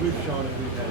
we've shown it, we've had.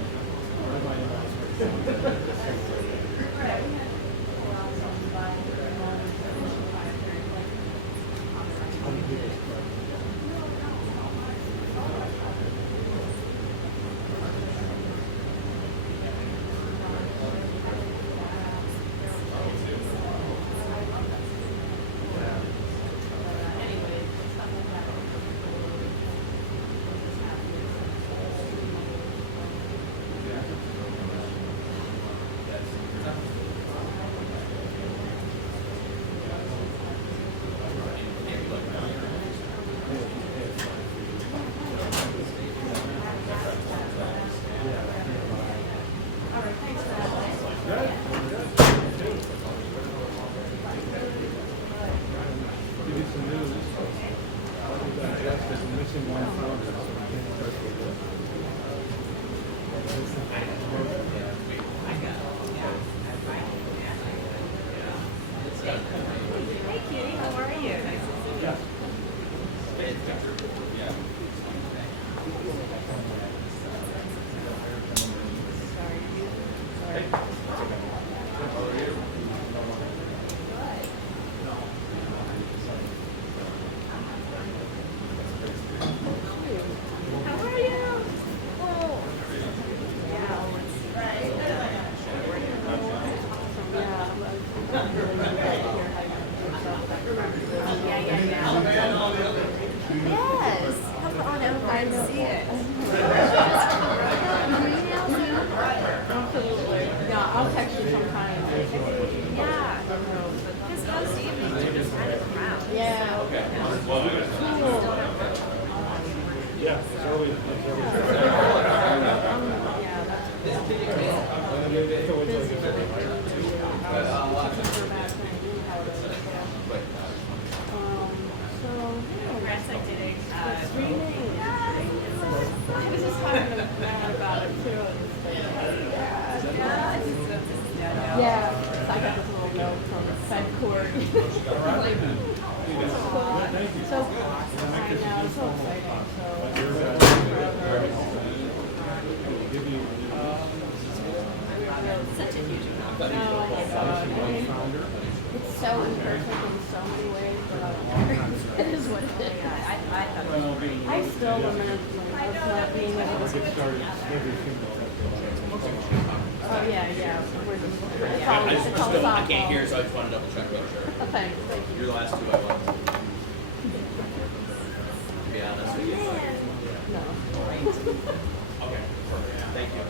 I can't hear, so I just want to double check real sure. Okay, thank you. You're the last two I want. To be honest with you. No. Okay, perfect. Thank you.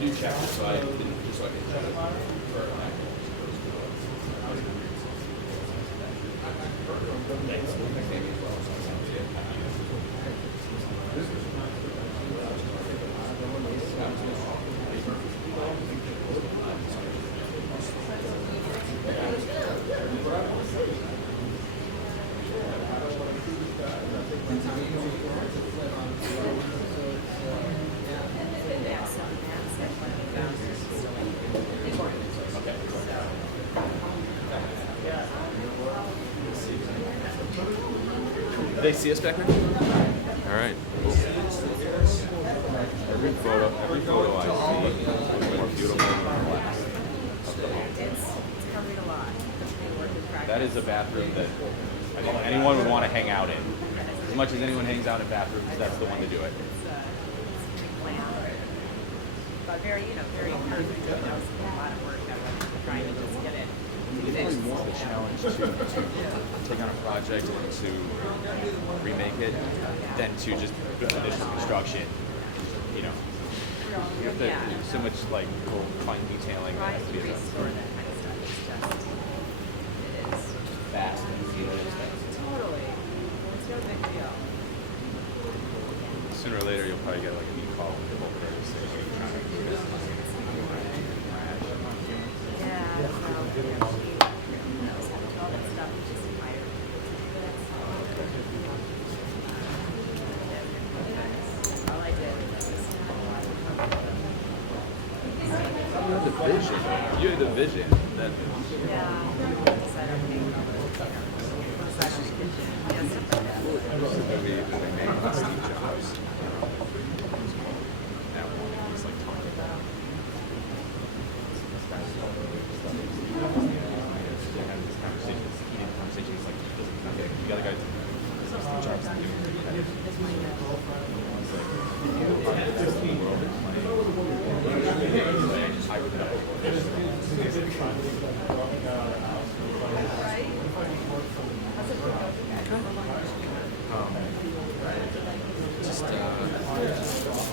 New chapter, so I didn't just so I could check it for they see us back there? All right. Cool. Every photo I see is more beautiful than the last. It's covered a lot. That is a bathroom that I think anyone would want to hang out in. As much as anyone hangs out in bathrooms, that's the one to do it. It's but very, very encouraging. It's a lot of work that we're trying to just get it. It's probably more of a challenge to take on a project and to remake it than to just initial construction. You have to do so much like little fine detailing that has to be done. Restore that kind of stuff. It's just, it is. Fast and furious. Totally. It's no big deal. Sooner or later, you'll probably get like a meat call from over there to say, "Hey, you're trying to do this." Yeah, so, she knows how to do all that stuff. We just hired her to do that stuff. All I did was just You had the vision that yeah, set up things, set up the kitchen, yeah, stuff like that. we made with Steve Jobs. Now he's like talking about having this conversation, this heated conversation. He's like, he doesn't okay, the other guy, Steve Jobs, he's like, I would know. Just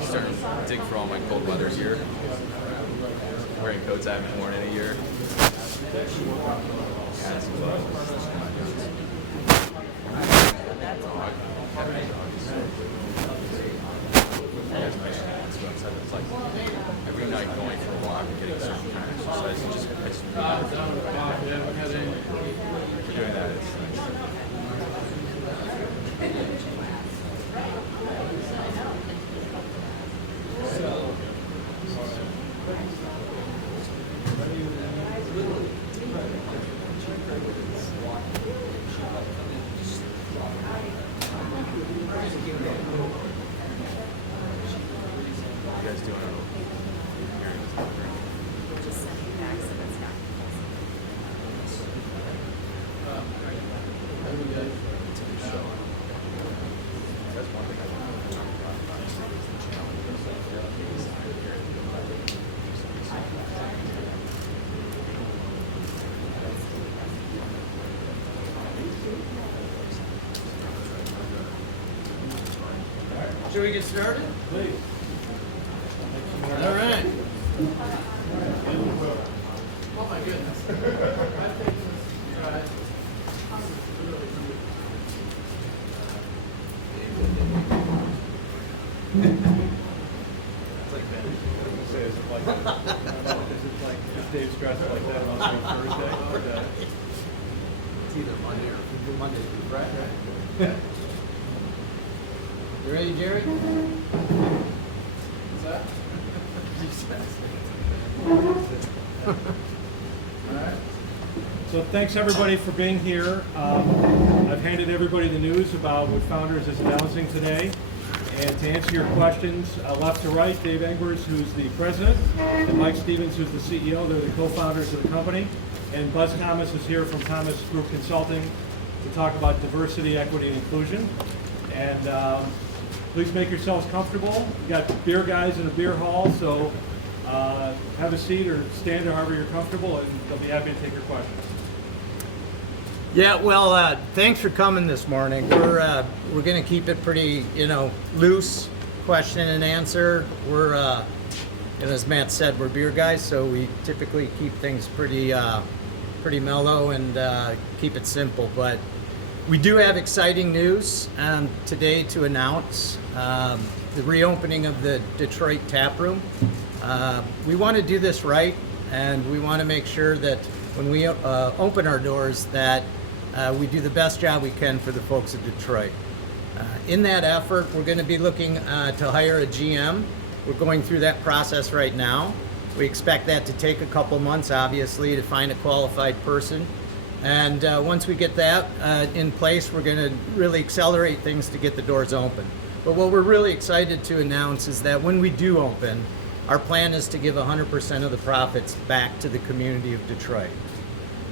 starting to dig for all my cold weather gear. Wearing coats I haven't worn in a year. Yeah, some it's like every night going for a walk and getting some kind of exercise and just for doing that, it's nice. You guys doing it? Just sending back some of that stuff. That's one thing I want to talk about. Is the challenge of Should we get started? Please. All right. Oh my goodness. Is Dave stressed like that on Thursday? It's either Monday or Monday through Friday. You ready, Jerry? What's that? All right. So thanks everybody for being here. I've handed everybody the news about what Founders is announcing today. And to answer your questions, left to right, Dave Engbers, who's the president, and Mike Stevens, who's the CEO. They're the co-founders of the company. And Buzz Thomas is here from Thomas Group Consulting to talk about diversity, equity, and inclusion. And please make yourselves comfortable. We've got beer guys in a beer hall, so have a seat or stand or however you're comfortable, and they'll be happy to take your questions. Yeah, well, thanks for coming this morning. We're going to keep it pretty, loose, question and answer. We're, as Matt said, we're beer guys, so we typically keep things pretty mellow and keep it simple. But we do have exciting news today to announce the reopening of the Detroit taproom. We want to do this right, and we want to make sure that when we open our doors that we do the best job we can for the folks of Detroit. In that effort, we're going to be looking to hire a GM. We're going through that process right now. We expect that to take a couple months, obviously, to find a qualified person. And once we get that in place, we're going to really accelerate things to get the doors open. But what we're really excited to announce is that when we do open, our plan is to give 100% of the profits back to the community of Detroit.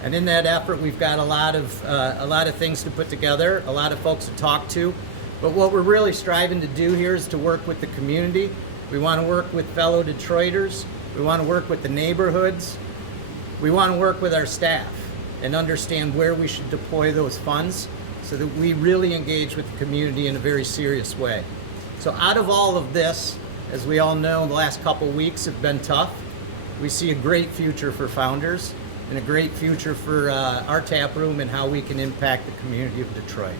And in that effort, we've got a lot of things to put together, a lot of folks to talk to. But what we're really striving to do here is to work with the community. We want to work with fellow Detroiters. We want to work with the neighborhoods. We want to work with our staff and understand where we should deploy those funds so that we really engage with the community in a very serious way. So out of all of this, as we all know, the last couple weeks have been tough. We see a great future for Founders and a great future for our tap room and how we can impact the community of Detroit.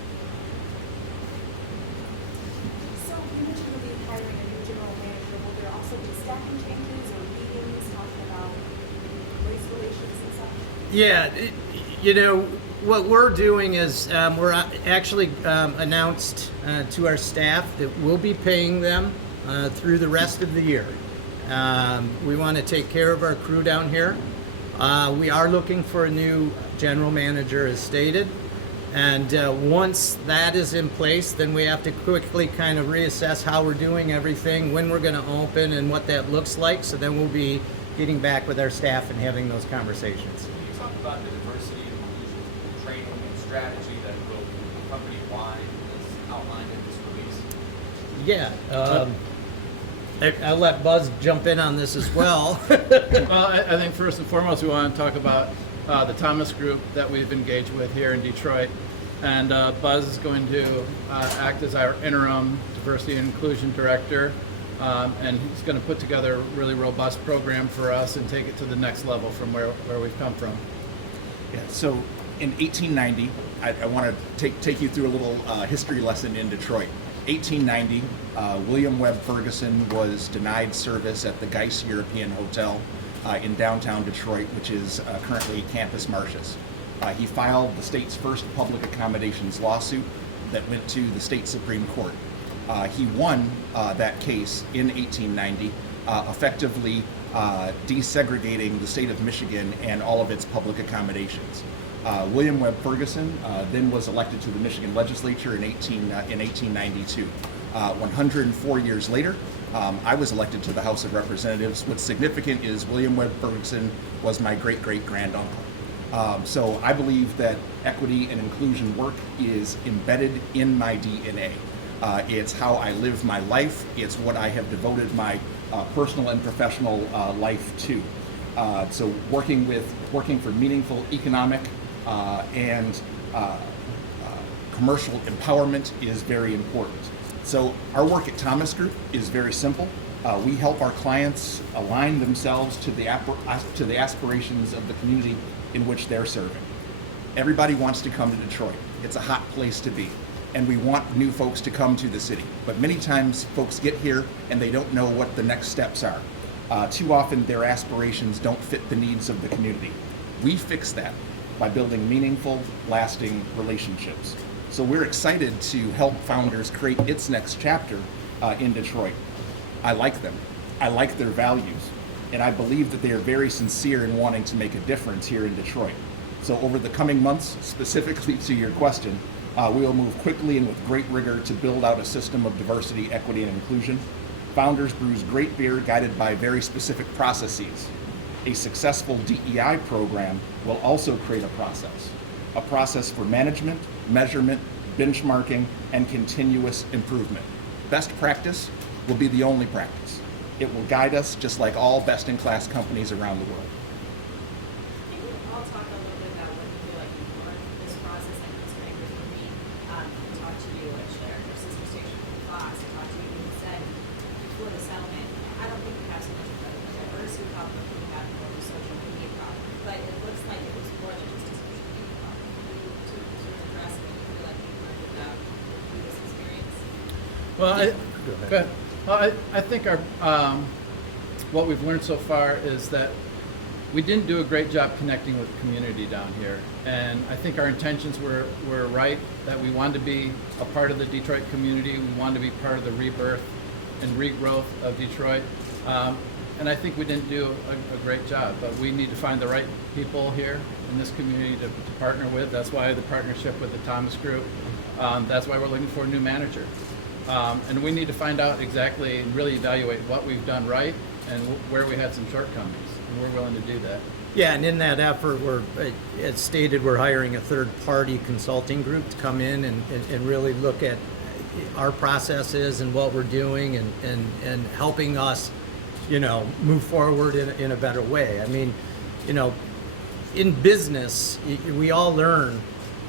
So you mentioned you'll be hiring a new general manager. Will there also be staffing changes or meetings talking about race relations and stuff? Yeah, you know, what we're doing is we're actually announced to our staff that we'll be paying them through the rest of the year. We want to take care of our crew down here. We are looking for a new general manager, as stated. And once that is in place, then we have to quickly kind of reassess how we're doing everything, when we're going to open, and what that looks like. So then we'll be getting back with our staff and having those conversations. Can you talk about the diversity and inclusion training and strategy that will be company-wide as outlined in this release? Yeah. I'll let Buzz jump in on this as well. Well, I think first and foremost we want to talk about the Thomas Group that we've engaged with here in Detroit. And Buzz is going to act as our interim diversity and inclusion director. And he's going to put together a really robust program for us and take it to the next level from where we've come from. Yeah, so in 1890, I want to take you through a little history lesson in Detroit. 1890, William Webb Ferguson was denied service at the Geis European Hotel in downtown Detroit, which is currently Campus Martius. He filed the state's first public accommodations lawsuit that went to the state Supreme Court. He won that case in 1890, effectively desegregating the state of Michigan and all of its public accommodations. William Webb Ferguson then was elected to the Michigan legislature in 1892. 104 years later, I was elected to the House of Representatives. What's significant is William Webb Ferguson was my great-great-granduncle. So I believe that equity and inclusion work is embedded in my DNA. It's how I live my life. It's what I have devoted my personal and professional life to. So working for meaningful economic and commercial empowerment is very important. So our work at Thomas Group is very simple. We help our clients align themselves to the aspirations of the community in which they're serving. Everybody wants to come to Detroit. It's a hot place to be. And we want new folks to come to the city. But many times folks get here and they don't know what the next steps are. Too often their aspirations don't fit the needs of the community. We fix that by building meaningful, lasting relationships. So we're excited to help Founders create its next chapter in Detroit. I like them. I like their values. And I believe that they are very sincere in wanting to make a difference here in Detroit. So over the coming months, specifically to your question, we will move quickly and with great rigor to build out a system of diversity, equity, and inclusion. Founders brews great beer guided by very specific processes. A successful DEI program will also create a process for management, measurement, benchmarking, and continuous improvement. Best practice will be the only practice. It will guide us just like all best-in-class companies around the world. Can you all talk a little bit about what you feel like you've learned from this process? I know Mr. Engbers, when we talked to you at our sister station from Fox, and talked to you, and you said before the settlement, I don't think we have so much of a diversity problem, we have more of a social media problem. But it looks like it was more than just a social media problem. Can you to sort of address what you feel like you've learned about through this experience? Well, Go ahead. Go ahead. Well, I think our what we've learned so far is that we didn't do a great job connecting with the community down here, and I think our intentions were right, that we wanted to be a part of the Detroit community, we wanted to be part of the rebirth and regrowth of Detroit. and I think we didn't do a great job, but we need to find the right people here in this community to partner with. That's why the partnership with the Thomas Group. That's why we're looking for a new manager. And we need to find out exactly and really evaluate what we've done right and where we had some shortcomings. And we're willing to do that. Yeah, and in that effort, as stated, we're hiring a third-party consulting group to come in and really look at our processes and what we're doing and helping us, move forward in a better way. I mean, in business, we all learn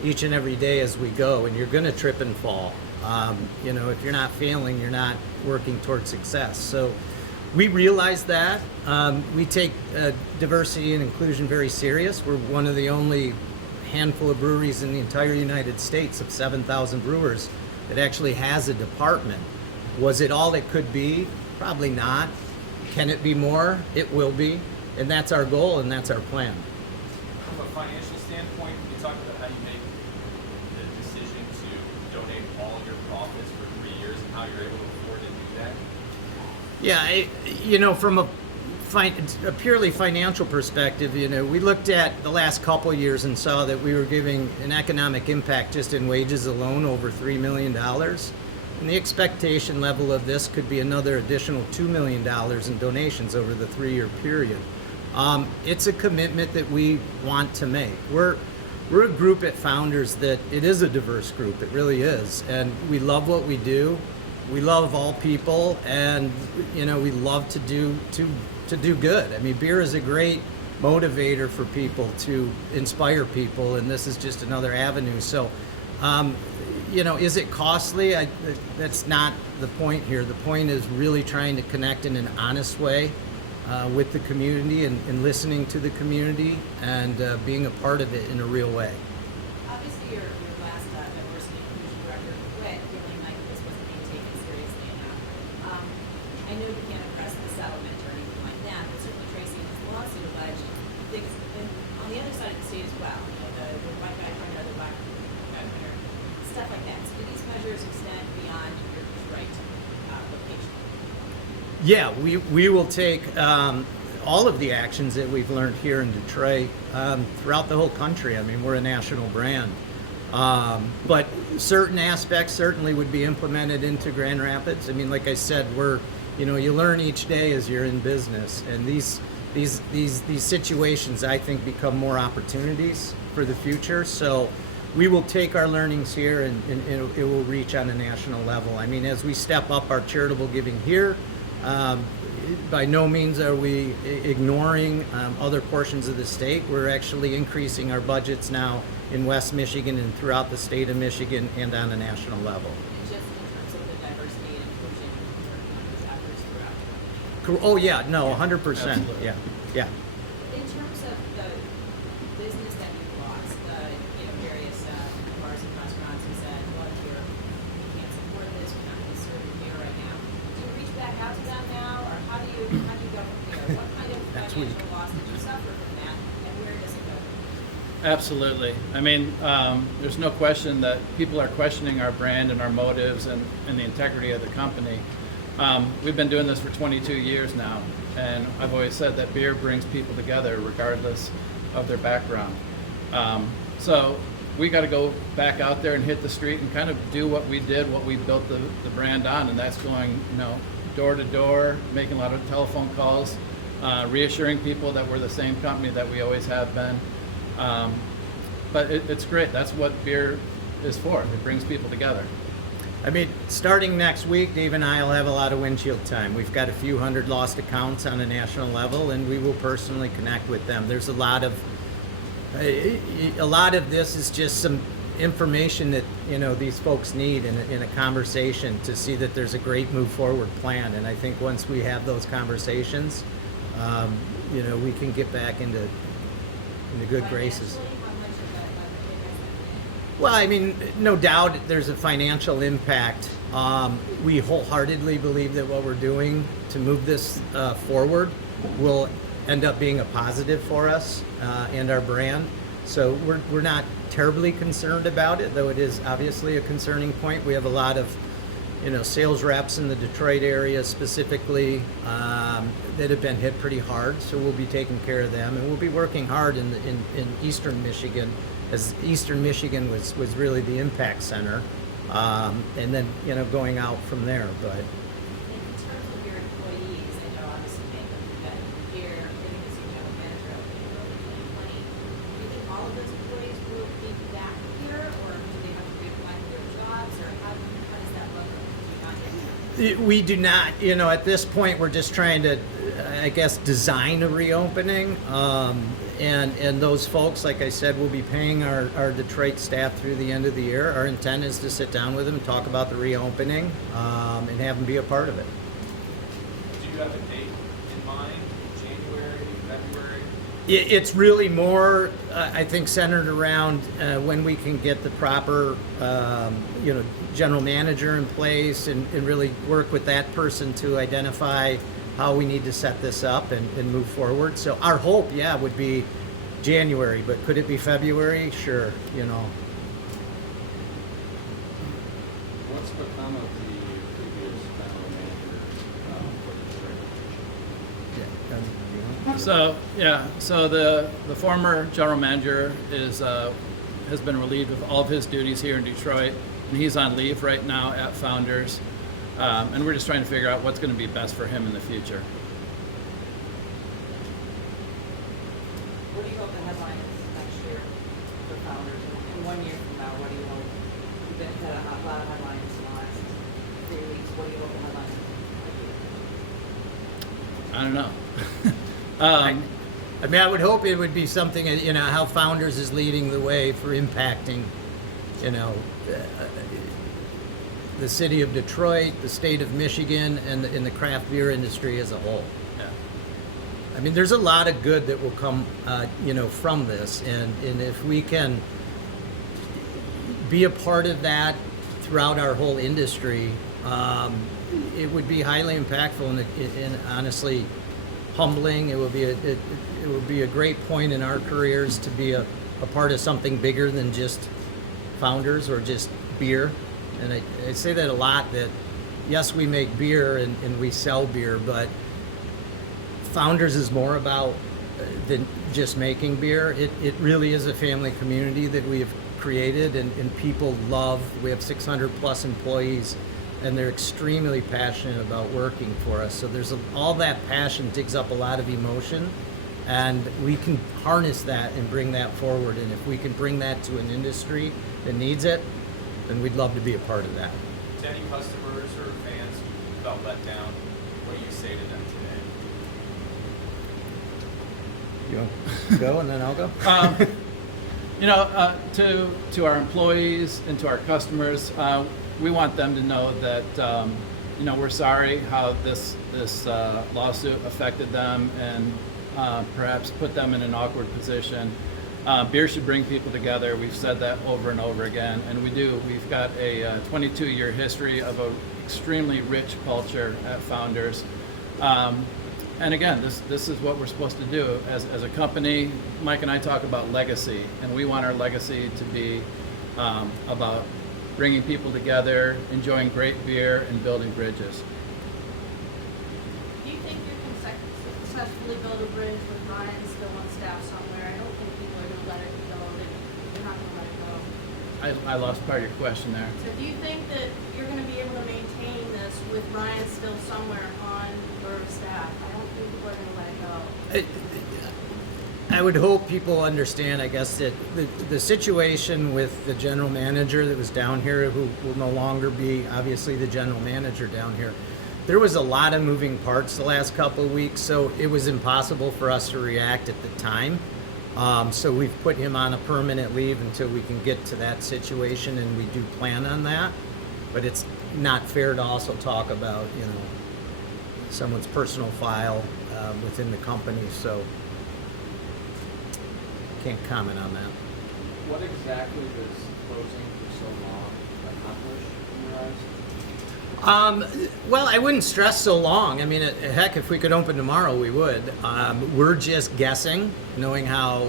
each and every day as we go, and you're going to trip and fall. If you're not failing, you're not working towards success. So we realize that. We take diversity and inclusion very serious. We're one of the only handful of breweries in the entire United States of 7,000 brewers that actually has a department. Was it all it could be? Probably not. Can it be more? It will be. And that's our goal and that's our plan. From a financial standpoint, can you talk about how you make the decision to donate all of your profits for 3 years and how you're able to afford to do that? Yeah, from a purely financial perspective, we looked at the last couple of years and saw that we were giving an economic impact just in wages alone over $3 million. And the expectation level of this could be another additional $2 million in donations over the 3-year period. It's a commitment that we want to make. We're a group at Founders that it is a diverse group. It really is. And we love what we do. We love all people, and we love to do good. I mean, beer is a great motivator for people, to inspire people, and this is just another avenue. So, is it costly? That's not the point here. The point is really trying to connect in an honest way with the community and listening to the community and being a part of it in a real way. Obviously, your last diversity and inclusion director quit, feeling like this wasn't being taken seriously enough. I know you can't address the settlement or anything like that, but certainly Tracy in this lawsuit alleged things on the other side of the state as well. The white guy hunter, the black guy hunter, stuff like that. So do these measures extend beyond your Detroit location? Yeah, we will take all of the actions that we've learned here in Detroit throughout the whole country. I mean, we're a national brand. But certain aspects certainly would be implemented into Grand Rapids. I mean, like I said, you learn each day as you're in business, and these situations, I think, become more opportunities for the future. So we will take our learnings here and it will reach on a national level. I mean, as we step up our charitable giving here, by no means are we ignoring other portions of the state. We're actually increasing our budgets now in West Michigan and throughout the state of Michigan and on a national level. And just in terms of the diversity and inclusion, these efforts throughout. Oh yeah, no, 100%. Absolutely. Yeah. In terms of the business that you lost, various bars and restaurants who said, well, we can't support this, we're not going to serve you here right now. Do you reach back out to them now, or how do you go from there? What kind of financial loss did you suffer from that, and where does it go? Absolutely. I mean, there's no question that people are questioning our brand and our motives and the integrity of the company. We've been doing this for 22 years now, and I've always said that beer brings people together regardless of their background. So we got to go back out there and hit the street and kind of do what we did, what we built the brand on, and that's going, door to door, making a lot of telephone calls, reassuring people that we're the same company that we always have been. But it's great. That's what beer is for. It brings people together. I mean, starting next week, Dave and I will have a lot of windshield time. We've got a few hundred lost accounts on a national level, and we will personally connect with them. There's a lot of this is just some information that these folks need in a conversation to see that there's a great move forward plan. And I think once we have those conversations, we can get back into good graces. Financially, how much of that investment? Well, I mean, no doubt there's a financial impact. We wholeheartedly believe that what we're doing to move this forward will end up being a positive for us and our brand. So we're not terribly concerned about it, though it is obviously a concerning point. We have a lot of sales reps in the Detroit area specifically that have been hit pretty hard. So we'll be taking care of them, and we'll be working hard in Eastern Michigan, as Eastern Michigan was really the impact center, and then going out from there. But In terms of your employees, I know obviously you've been here, getting as your general manager up in early 2020. Do you think all of those employees will be back here, or do they have to reapply for their jobs, or how does that look? Do you not yet know? we do not, at this point, we're just trying to, I guess, design a reopening. And those folks, like I said, will be paying our Detroit staff through the end of the year. Our intent is to sit down with them, talk about the reopening, and have them be a part of it. Do you have a date in mind? January, February? It's really more, I think, centered around when we can get the proper, general manager in place and really work with that person to identify how we need to set this up and move forward. So our hope, would be January, but could it be February? Sure, What's become of the previous general manager for Detroit? So the former general manager has been relieved of all of his duties here in Detroit, and he's on leave right now at Founders, and we're just trying to figure out what's going to be best for him in the future. What do you hope the headline is next year for Founders? In 1 year from now, what do you hope? You've been had a lot of headlines in the last 3 weeks. What do you hope the headlines I don't know. I mean, I would hope it would be something, how Founders is leading the way for impacting, the city of Detroit, the state of Michigan, and the craft beer industry as a whole. Yeah. I mean, there's a lot of good that will come, from this, and if we can be a part of that throughout our whole industry, it would be highly impactful and honestly humbling. It would be a great point in our careers to be a part of something bigger than just Founders or just beer. And I say that a lot, that yes, we make beer and we sell beer, but Founders is more about than just making beer. It really is a family community that we have created, and people love. We have 600 plus employees, and they're extremely passionate about working for us. So there's all that passion digs up a lot of emotion, and we can harness that and bring that forward. And if we can bring that to an industry that needs it, then we'd love to be a part of that. To any customers or fans who felt let down, what do you say to them today? You want to go, and then I'll go? To our employees and to our customers, we want them to know that we're sorry how this lawsuit affected them and perhaps put them in an awkward position. Beer should bring people together. We've said that over and over again, and we do. We've got a 22-year history of an extremely rich culture at Founders. And again, this is what we're supposed to do as a company. Mike and I talk about legacy, and we want our legacy to be about bringing people together, enjoying great beer, and building bridges. Do you think you can successfully build a bridge with Ryan still on staff somewhere? I don't think people are going to let it go. They're not going to let it go. I lost part of your question there. So do you think that you're going to be able to maintain this with Ryan still somewhere on your staff? I don't think people are going to let it go. I would hope people understand, I guess, that the situation with the general manager that was down here, who will no longer be obviously the general manager down here, there was a lot of moving parts the last couple of weeks, so it was impossible for us to react at the time. So we've put him on a permanent leave until we can get to that situation, and we do plan on that. But it's not fair to also talk about, someone's personal file within the company, so can't comment on that. What exactly does closing for so long accomplish in your eyes? Well, I wouldn't stress so long. I mean, heck, if we could open tomorrow, we would. We're just guessing, knowing how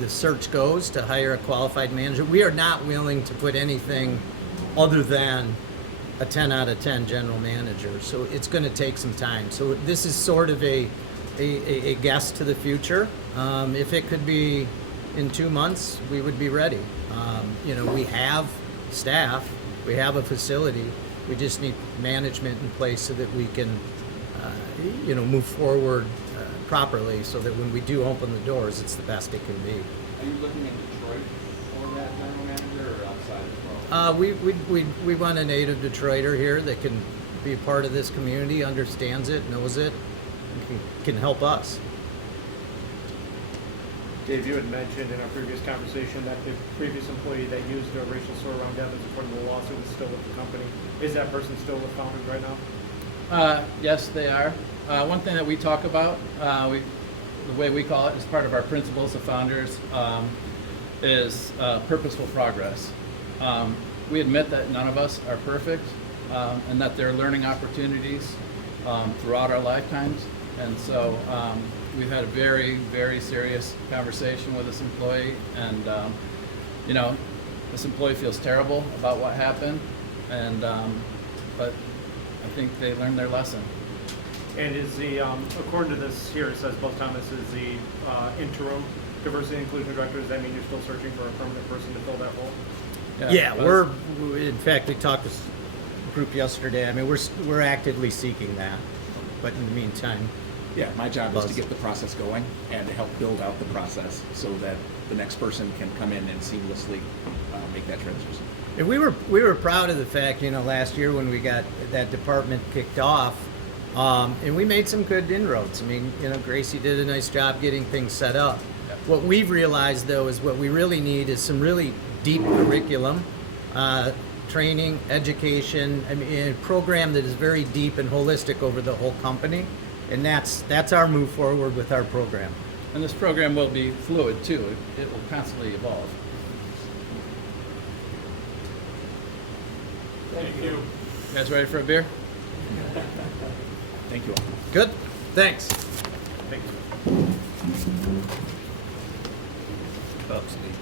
the search goes to hire a qualified manager. We are not willing to put anything other than a 10 out of 10 general manager. So it's going to take some time. So this is sort of a guess to the future. If it could be in 2 months, we would be ready. You know, we have staff, we have a facility. We just need management in place so that we can, you know, move forward properly, so that when we do open the doors, it's the best it can be. Are you looking at Detroit for that general manager or outside as well? We want a native Detroiter here that can be a part of this community, understands it, knows it, and can help us. Dave, you had mentioned in our previous conversation that the previous employee that used a racial slur around Devin as part of the lawsuit is still with the company. Is that person still with Founders right now? Yes, they are. One thing that we talk about, the way we call it, as part of our principles of Founders, is purposeful progress. We admit that none of us are perfect, and that there are learning opportunities throughout our lifetimes. And so we've had a very, very serious conversation with this employee, and you know, this employee feels terrible about what happened, and but I think they learned their lesson. And is the, according to this here, it says Bill Thomas is the interim diversity and inclusion director. Does that mean you're still searching for a permanent person to fill that role? Yeah, but in fact, we talked to this group yesterday. I mean, we're actively seeking that, but in the meantime, Yeah, my job is to Buzz. get the process going and to help build out the process so that the next person can come in and seamlessly make that transition. and we were proud of the fact, you know, last year when we got that department kicked off, and we made some good inroads. I mean, you know, Gracie did a nice job getting things set up. What we've realized, though, is what we really need is some really deep curriculum, training, education. I mean, a program that is very deep and holistic over the whole company, and that's our move forward with our program. And this program will be fluid too. It will constantly evolve. Thank you. You guys ready for a beer? Thank you all. Good, thanks. Thank you. Oh, Steve.